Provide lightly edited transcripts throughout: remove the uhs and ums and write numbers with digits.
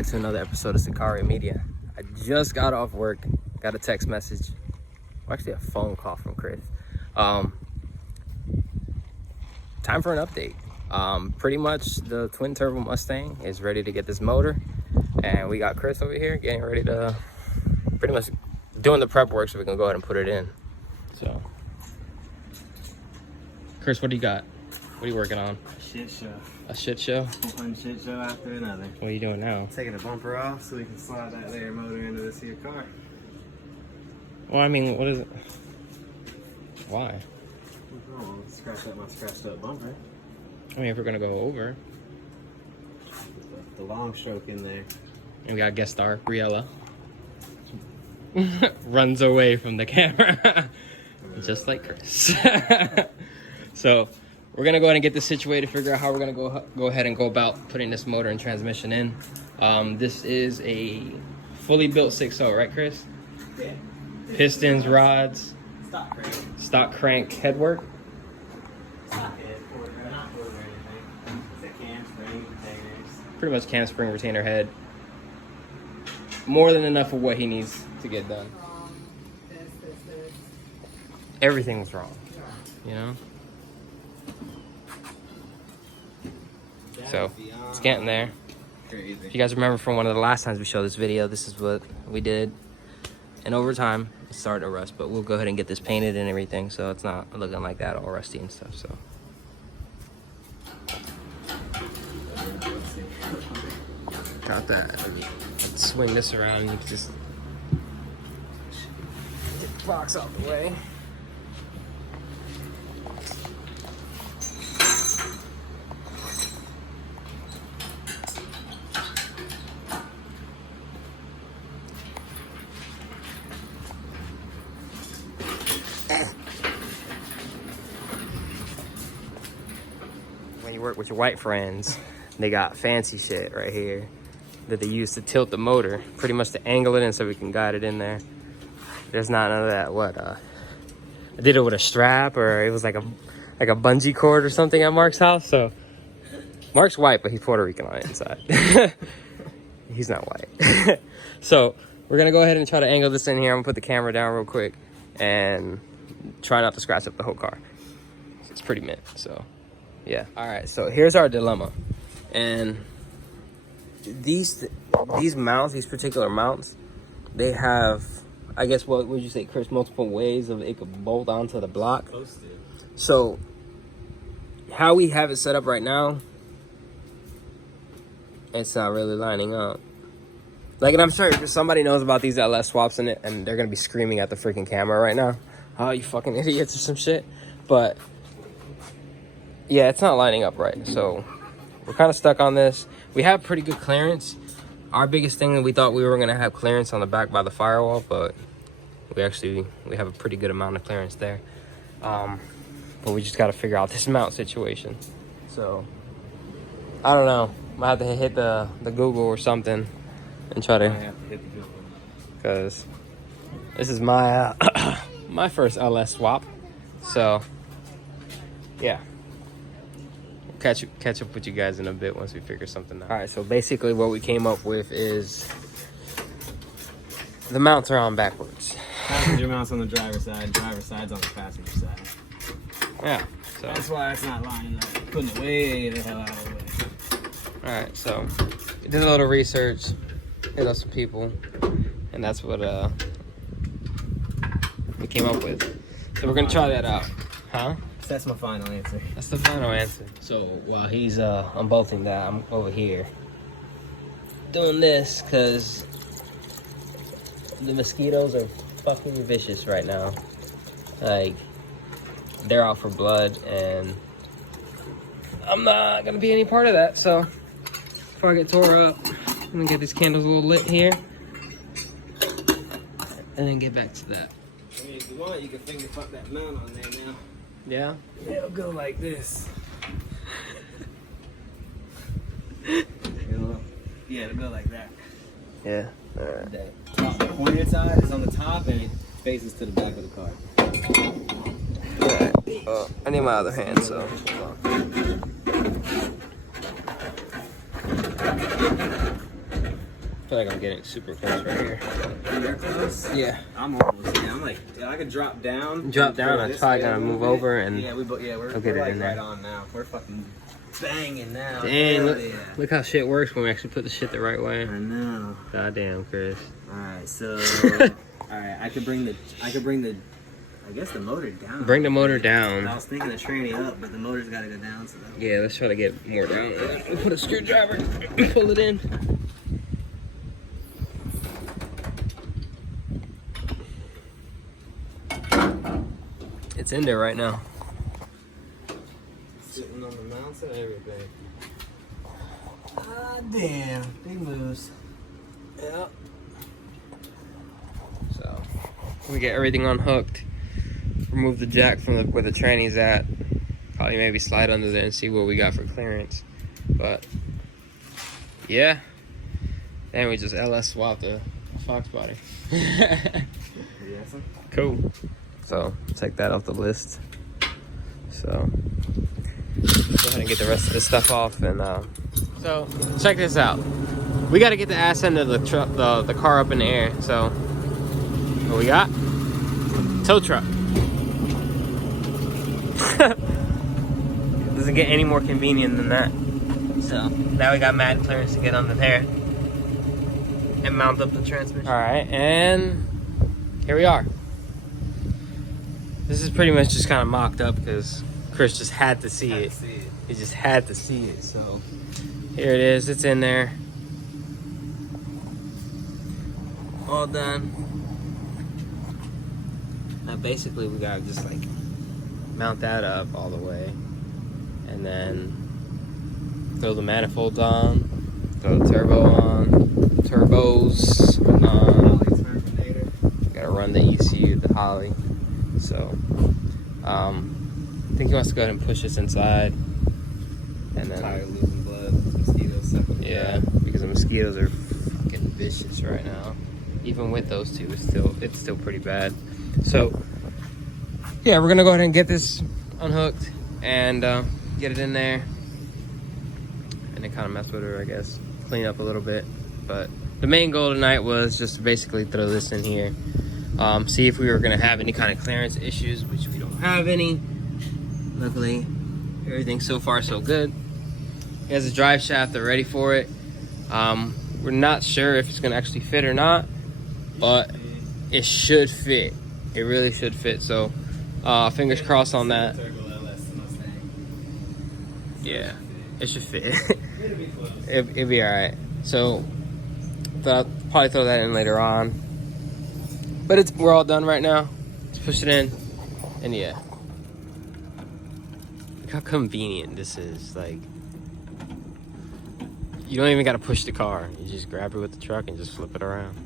back to another episode of Sicario Media. I just got off work, got a text message, well, actually a phone call from Chris. Time for an update. Pretty much the twin turbo Mustang is ready to get this motor, and we got Chris over here getting ready to pretty much doing the prep work so we can go ahead and put it in. So, Chris, what do you got? What are you working on? A shit show. A shit show? One shit show after another. What are you doing now? Taking the bumper off so we can slide that layer motor into this here car. Well, I mean, what is it? Why? Oh, scratch up my scratched up bumper. I mean, if we're gonna go over. The long stroke in there. And we got guest star, Briella. Runs away from the camera. Just like Chris. So, we're gonna go ahead and get this situated, figure out how we're gonna go ahead and go about putting this motor and transmission in. This is a fully built 6.0, right, Chris? Yeah. Pistons, rods, Stock crank. stock crank headwork. Stock head, not quarter or anything. It's a cam spring, containers. Pretty much cam spring retainer head. More than enough of what he needs to get done. Everything was wrong, you know? So, it's getting there. Crazy. If you guys remember from one of the last times we showed this video, this is what we did. And over time, it started to rust, but we'll go ahead and get this painted and everything so it's not looking like that, all rusty and stuff, so. Got that. Let's swing this around and you can just get the box out the way. When you work with your white friends, they got fancy shit right here that they use to tilt the motor, pretty much to angle it in so we can guide it in there. There's not none of that. What? I did it with a strap, or it was like a bungee cord or something at Mark's house. So Mark's white, but he's Puerto Rican on the inside. He's not white. So we're gonna go ahead and try to angle this in here. I'm gonna put the camera down real quick and try not to scratch up the whole car. It's pretty mint, so yeah. All right, so here's our dilemma. And these mounts, these particular mounts, they have, I guess, what would you say, Chris, multiple ways of it could bolt onto the block. Posted. So how we have it set up right now, it's not really lining up. Like, and I'm sure somebody knows about these LS swaps in it, and they're gonna be screaming at the freaking camera right now. Oh, you fucking idiots or some shit. But yeah, it's not lining up right. So we're kind of stuck on this. We have pretty good clearance. Our biggest thing that we thought we were gonna have clearance on the back by the firewall, but we have a pretty good amount of clearance there. But we just gotta figure out this mount situation. So I don't know. I have to hit the Google or something and try to, because this is my my first LS swap. So yeah. Catch up with you guys in a bit once we figure something out. All right, so basically what we came up with is the mounts are on backwards. Passenger mounts on the driver's side side's on the passenger side. Yeah, so That's why it's not lining up. Putting it way the hell out of the way. all right, so we did a little research, hit up some people, and that's what we came up with. So we're gonna try that out, huh? That's my final answer. That's the final answer. So while he's unbolting that, I'm over here doing this because the mosquitoes are fucking vicious right now. Like, they're out for blood, and I'm not gonna be any part of that. So before I get tore up, I'm gonna get these candles a little lit here and then get back to that. I mean, if you want, you can finger fuck that mount on there now. Yeah? It'll go like this. Yeah, it'll go like that. Yeah. All right. The pointed side is on the top and it faces to the back of the car. All right. I need my other hand, so. feel like I'm getting super close right here. You're close? Yeah. I'm almost. Yeah, I'm like, I could drop down. Drop down. I'm probably gonna move over and yeah, we're get it like in there. right on now. We're fucking banging now. Dang, Hell look, yeah. look how shit works when we actually put the shit the right way. I know. Goddamn, Chris. All right, so all right, I could bring the, I guess the motor down. Bring the motor down. I was thinking of tranny up, but the motor's got to go down. So that Yeah, let's try to get more down. We'll put a screwdriver, pull it in. It's in there right now. sitting on the mounts and everything. Ah, damn, big moves. Yeah. So, we get everything unhooked. Remove the jack from where the tranny's at. Probably maybe slide under there and see what we got for clearance. But yeah. Then we just LS swapped a Foxbody. Yes. Cool. So take that off the list. So go ahead and get the rest of this stuff off and so check this out. We got to get the ass end of the truck, the car up in the air. So what we got? Tow truck. Doesn't get any more convenient than that. So now we got mad clearance to get under there and mount up the transmission. All right, and here we are. This is pretty much just kind of mocked up because Chris just had to see it. He just had to see it. So here it is. It's in there. All done. Now basically we gotta just like mount that up all the way, and then throw the manifolds on, throw the turbo on, turbos on. Gotta run the ECU, the Holly. So, I think he wants to go ahead and push this inside, and then Tire losing blood, mosquitoes sucking. yeah, because the mosquitoes are fucking vicious right now. Even with those two, it's still pretty bad. So, yeah, we're gonna go ahead and get this unhooked and get it in there, and then kind of mess with her, I guess, clean up a little bit. But the main goal tonight was just to basically throw this in here, see if we were gonna have any kind of clearance issues, which we don't have any. Luckily, everything's so far so good. He has a drive shaft, they're ready for it. We're not sure if it's gonna actually fit or not, but it should fit. It really should fit. So fingers crossed on that. Yeah, it should fit. It'll be all right. So I'll probably throw that in later on. But we're all done right now. Let's push it in, and yeah. Look how convenient this is. Like, you don't even got to push the car. You just grab it with the truck and just flip it around.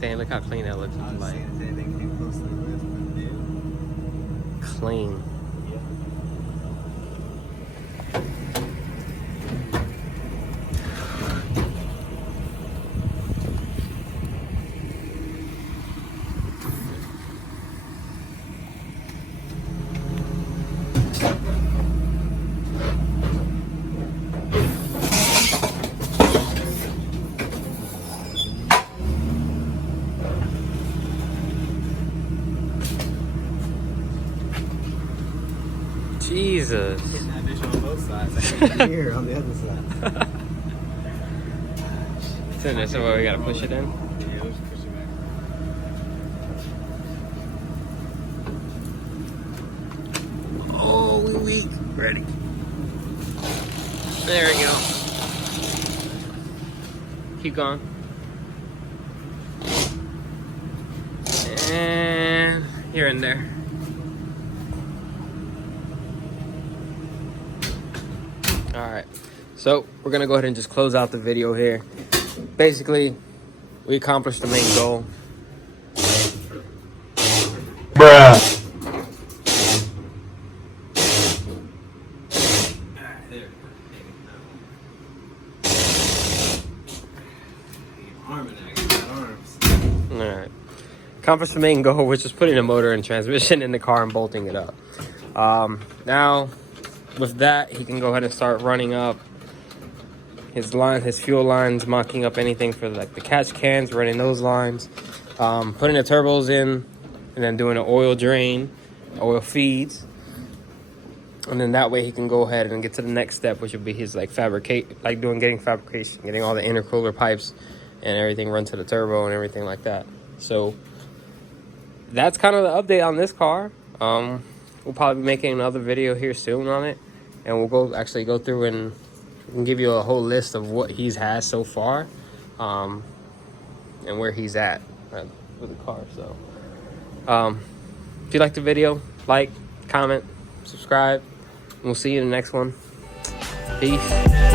Dang, look how clean that looks with the light. Clean. Jesus. Hitting that bitch on both sides. I can hear on the other side. It's in there, so we gotta push it in. Yeah, let's push it back. Oh, we weak. Ready. There we go. Keep going. And you're in there. Alright, so we're gonna go ahead and just close out the video here. Basically, we accomplished the main goal. Bruh. Alright. Accomplished the main goal, which is putting a motor and transmission in the car and bolting it up. Now, with that, he can go ahead and start running up his line, his fuel lines, mocking up anything for like the catch cans, running those lines, putting the turbos in, and then doing an oil drain, oil feeds. And then that way he can go ahead and get to the next step, which would be his like getting fabrication, getting all the intercooler pipes and everything run to the turbo and everything like that. So that's kind of the update on this car. We'll probably be making another video here soon on it, and we'll go through and give you a whole list of what he's had so far, and where he's at with the car. So if you liked the video, like, comment, subscribe, and we'll see you in the next one. Peace.